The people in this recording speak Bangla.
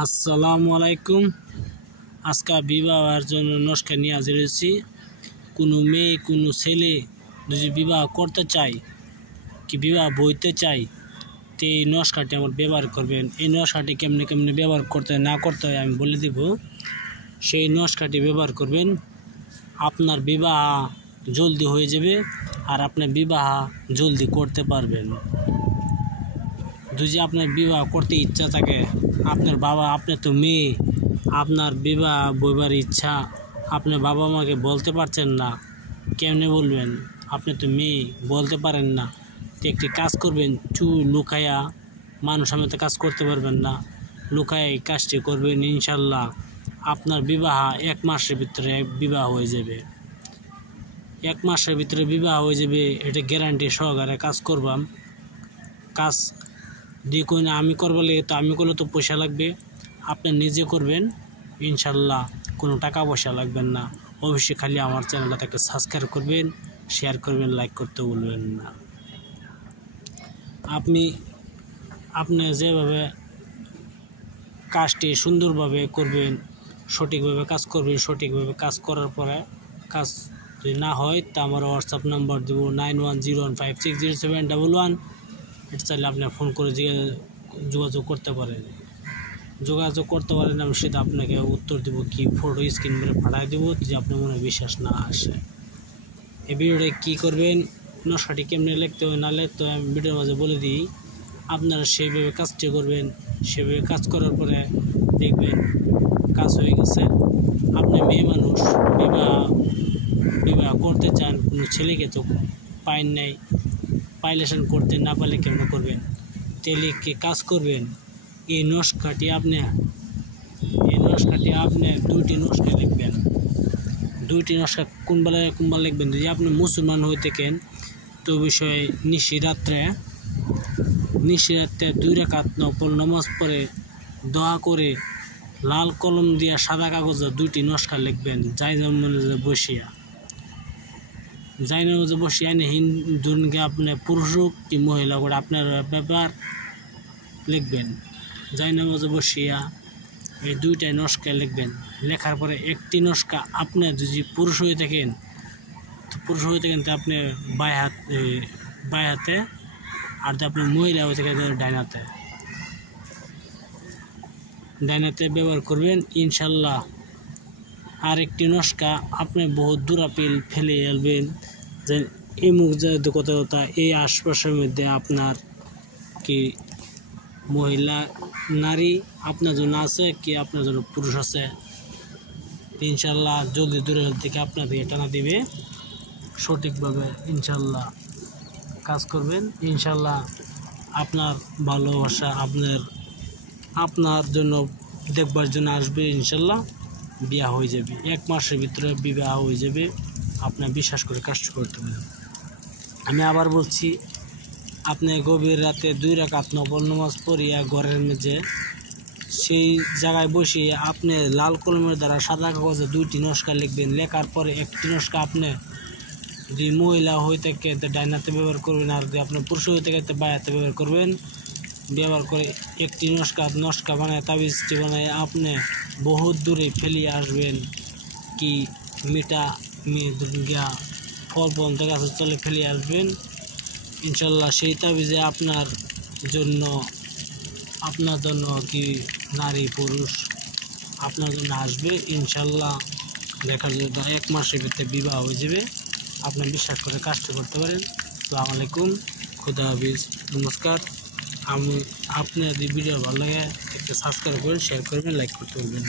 আসসালামু আলাইকুম। আজকে বিবাহের জন্য নকশা নিয়ে হাজির হয়েছি। কোনো মেয়ে কোনো ছেলে যদি বিবাহ করতে চায় কি বিবাহ বইতে চায় তো এই নকশাটি আমার ব্যবহার করবেন। এই নকশাটি কেমনে কেমনে ব্যবহার করতে না করতে হয় আমি বলে দেব। সেই নকশাটি ব্যবহার করবেন, আপনার বিবাহ জলদি হয়ে যাবে আর আপনার বিবাহ জলদি করতে পারবেন। যদি আপনার বিবাহ করতে ইচ্ছা থাকে, আপনার বাবা, আপনার তো মেয়ে, আপনার বিবাহ বইবার ইচ্ছা, আপনার বাবা মাকে বলতে পারছেন না, কেমনে বলবেন? আপনি তো মেয়ে, বলতে পারেন না। তো একটি কাজ করবেন, লুকায়া, মানুষ সামনে তো কাজ করতে পারবেন না, লুকায় কাজটি করবেন। ইনশাল্লাহ আপনার বিবাহ 1 মাসের ভিতরে বিবাহ হয়ে যাবে। 1 মাসের ভিতরে বিবাহ হয়ে যাবে, এটা গ্যারান্টি সহকারে কাজ করবাম। কাজ দিয়ে কই না আমি করবো লাগে, তো আমি করলে তো পয়সা লাগবে, আপনি নিজে করবেন। ইনশাল্লাহ কোনো টাকা পয়সা লাগবেন না। অবশ্যই খালি আমার চ্যানেলটাতে একটা সাবস্ক্রাইব করবেন, শেয়ার করবেন, লাইক করতে ভুলবেন না। আপনি যেভাবে কাজটি সুন্দরভাবে করবেন, সঠিকভাবে কাজ করবেন, সঠিকভাবে কাজ করার পরে কাজ যদি না হয় তা আমার হোয়াটসঅ্যাপ নাম্বার দেবো 9101560711। এটা চাইলে আপনি ফোন করে যোগাযোগ করতে পারেন। আমি সেটা আপনাকে উত্তর দেবো, কি ফটো স্ক্রিন মেরে পাঠিয়ে দেবো, যে আপনার মনে বিশ্বাস না আসে। এই ভিডিওটা কী করবেন, নকশাটি কেমনে লিখতে হয় না লিখতে হয় আমি ভিডিওর মাঝে বলে দিই। আপনারা সেইভাবে কাজটি করবেন, সেভাবে কাজ করার পরে দেখবেন কাজ হয়ে গেছে। আপনি মেয়ে মানুষ, বিবাহ করতে চান, কোনো ছেলেকে তো পাইন নাই, পাইলেশন করতে না পারলে কেমন করবেন? তেলে কে কাজ করবেন। এই নকশাটি আপনি 2টি নকশা লিখবেন। 2টি নকশা কোনবেলা লিখবেন? যদি আপনি মুসলমান হয়ে থাকেন তো বিষয়ে নিশিরাত্রে 2 রাকাত নফল নামাজ পড়ে দোয়া করে লাল কলম দিয়া সাদা কাগজে 2টি নকশা লিখবেন। জায়নামাজে বসিয়া হিন্দুকে আপনি পুরুষ হোক কি মহিলা করে আপনার ব্যাপার লিখবেন। জায়নামাজে বসিয়া এই 2টাই নকশা লিখবেন। লেখার পরে একটি নকশা আপনি যদি পুরুষ হয়ে থাকেন তো আপনি বাই হাতে, আর যদি আপনি মহিলা হয়ে থাকেন ডাইনাতে ব্যবহার করবেন। ইনশাল্লাহ আর একটি নকশা আপনি বহুত দূর ফেলে এলবেন, যে এই মুখ যে কথা এই আশপাশের মধ্যে আপনার কি মহিলা নারী আপনার জন্য আছে কি আপনার জন্য পুরুষ আছে। ইনশাল্লাহ জলদি দূরের থেকে আপনার দিকে টানা দিবে। সঠিকভাবে ইনশাল্লাহ কাজ করবেন। ইনশাল্লাহ আপনার ভালোবাসা আপনার জন্য দেখবার জন্য আসবে। ইনশাল্লাহ বিয়া হয়ে যাবে, 1 মাসের ভিতরে বিবাহ হয়ে যাবে। আপনার বিশ্বাস করে কাজ করতে পারেন। আমি আবার বলছি, আপনি গভীর রাতে 2 রাকাত নফল নামাজ পড়িয়া ঘরের মধ্যে সেই জায়গায় বসিয়ে আপনি লাল কলমের দ্বারা সাদা কাগজে 2টি নকশা লিখবেন। লেখার পরে একটি নকশা আপনি যদি মহিলা হয়ে থাকে তো ডাইনাতে ব্যবহার করবেন, আর যদি আপনি পুরুষ হয়ে থাকে তো বায়াতে ব্যবহার করবেন। ব্যবহার করে একটি নকশা বানায় তাবিজটি বানায় আপনি বহুত দূরে ফেলিয়ে আসবেন। কি মিঠা গিয়া ফল পর্যন্ত গাছে চলে ফেলিয়ে আসবেন। ইনশাল্লাহ সেই তাবিজে আপনার জন্য কি নারী পুরুষ আপনার জন্য আসবে। ইনশাল্লাহ দেখার জন্য 1 মাসের ভিতরে বিবাহ হয়ে যাবে। আপনি বিশ্বাস করে কাজটা করতে পারেন। আসসালামু আলাইকুম, খুদা হাফিজ, নমস্কার। আপনি যদি ভিডিও ভালো লাগে একটা সাবস্ক্রাইব করবেন, শেয়ার করবেন, লাইক করতে বলবেন।